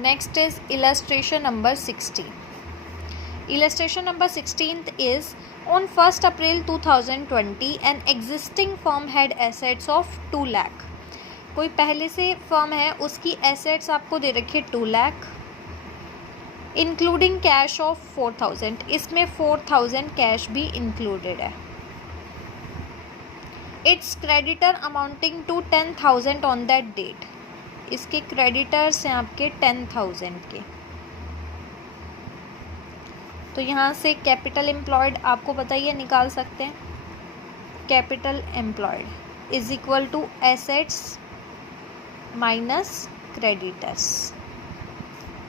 Next is illustration number 16. Illustration number 16th is on 1st April 2020 an existing firm had assets of 2 lakh. कोई पहले से firm है, उसकी assets आपको दे रखी है 2 लाख इंक्लूडिंग कैश ऑफ 4000. इसमें 4000 कैश भी इंक्लूडेड है. It's creditor amounting to 10,000 on that date. इसके क्रेडिटर्स हैं आपके 10,000 के. तो यहाँ से कैपिटल एम्प्लॉयड आपको बताइए निकाल सकते हैं. Capital employed is equal to assets minus creditors.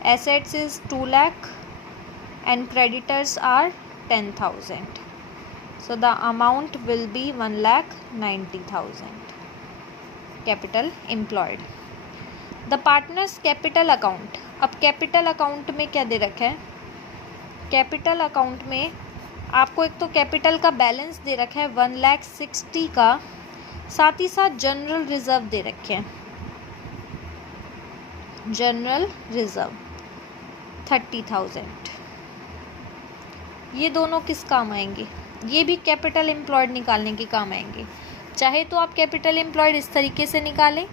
Assets is 2 lakh and creditors are 10,000. So the amount will be 1,90,000. Capital employed. The partners capital account. अब कैपिटल अकाउंट में क्या दे रखा है? कैपिटल अकाउंट में आपको एक तो कैपिटल का बैलेंस दे रखा है 1,60,000 का, साथ ही साथ जनरल रिजर्व दे रखे हैं. General reserve 30,000. ये दोनों किस काम आएंगे? ये भी कैपिटल एम्प्लॉयड निकालने के काम आएंगे. चाहे तो आप कैपिटल एम्प्लॉयड इस तरीके से निकालें,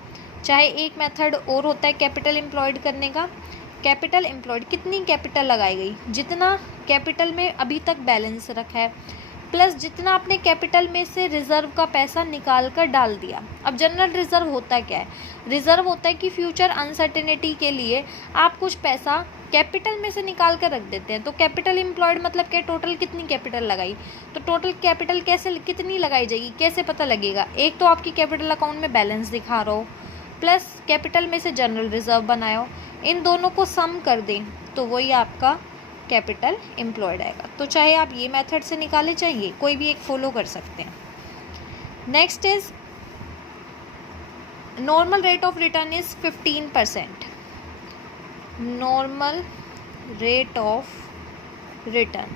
चाहे एक मेथड और होता है कैपिटल एम्प्लॉयड करने का. कैपिटल एम्प्लॉयड कितनी कैपिटल लगाई गई, जितना कैपिटल में अभी तक बैलेंस रखा है प्लस जितना आपने कैपिटल में से रिजर्व का पैसा निकाल कर डाल दिया. अब जनरल रिजर्व होता क्या है? रिजर्व होता है कि फ्यूचर अनसर्टेनिटी के लिए आप कुछ पैसा कैपिटल में से निकाल कर रख देते हैं. तो कैपिटल एम्प्लॉयड मतलब क्या? टोटल कितनी कैपिटल लगाई. तो टोटल कैपिटल कैसे कितनी लगाई जाएगी, कैसे पता लगेगा? एक तो आपकी कैपिटल अकाउंट में बैलेंस दिखा रहा हो प्लस कैपिटल में से जनरल रिजर्व बनाए हो, इन दोनों को सम कर दें तो वही आपका कैपिटल एम्प्लॉयड आएगा. तो चाहे आप ये मेथड से निकालें, चाहिए कोई भी एक फॉलो कर सकते हैं. Next is normal rate of return is 15%. Normal rate of return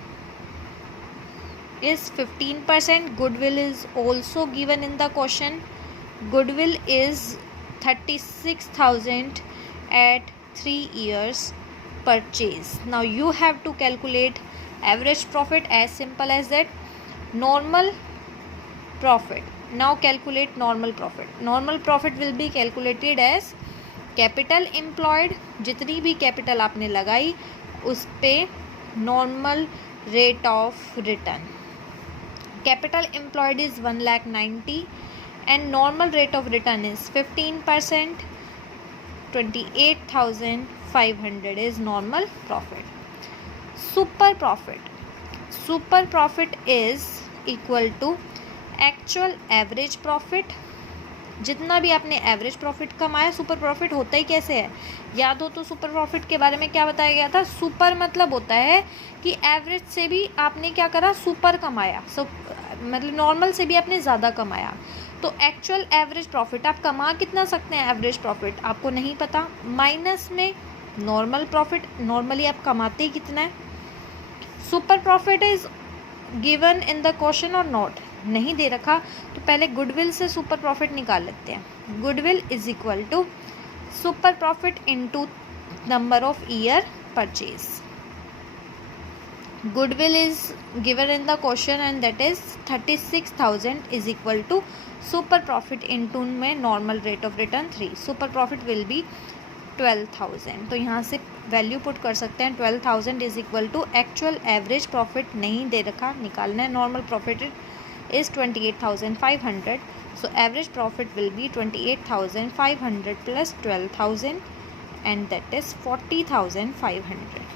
is 15%. Goodwill is also given in the question. Goodwill is 36,000 at 3 years purchase. Now you have to calculate average profit, as simple as that. Normal profit. Now calculate normal profit. Normal profit will be calculated as capital employed, जितनी भी capital आपने लगाई उस पे normal rate of return. Capital employed is 1,90,000 and normal rate of return is 15%. 28,500 is normal profit. Super profit is equal to actual average profit. जितना भी आपने average profit कमाया, सुपर प्रॉफिट होता ही कैसे है? याद हो तो सुपर प्रॉफिट के बारे में क्या बताया गया था? सुपर मतलब होता है कि एवरेज से भी आपने क्या करा, सुपर कमाया. मतलब नॉर्मल से भी आपने ज़्यादा कमाया. तो एक्चुअल एवरेज प्रॉफिट आप कमा कितना सकते हैं? एवरेज प्रॉफिट आपको नहीं पता, माइनस में नॉर्मल प्रॉफिट. नॉर्मली आप कमाते ही कितना है? Super profit is given in the question और नॉट? नहीं दे रखा तो पहले गुडविल से सुपर प्रॉफिट निकाल लेते हैं. Goodwill is equal to super profit into number of year purchase. Goodwill is given in the question and that is 36,000 is equal to super profit into में normal rate of return 3. Super profit will be 12,000. तो यहाँ से value put कर सकते हैं. 12,000 is equal to actual average profit नहीं दे रखा, निकालना है. normal profit is 28,500. So average profit will be 28,500 plus 12,000 and that is 40,500.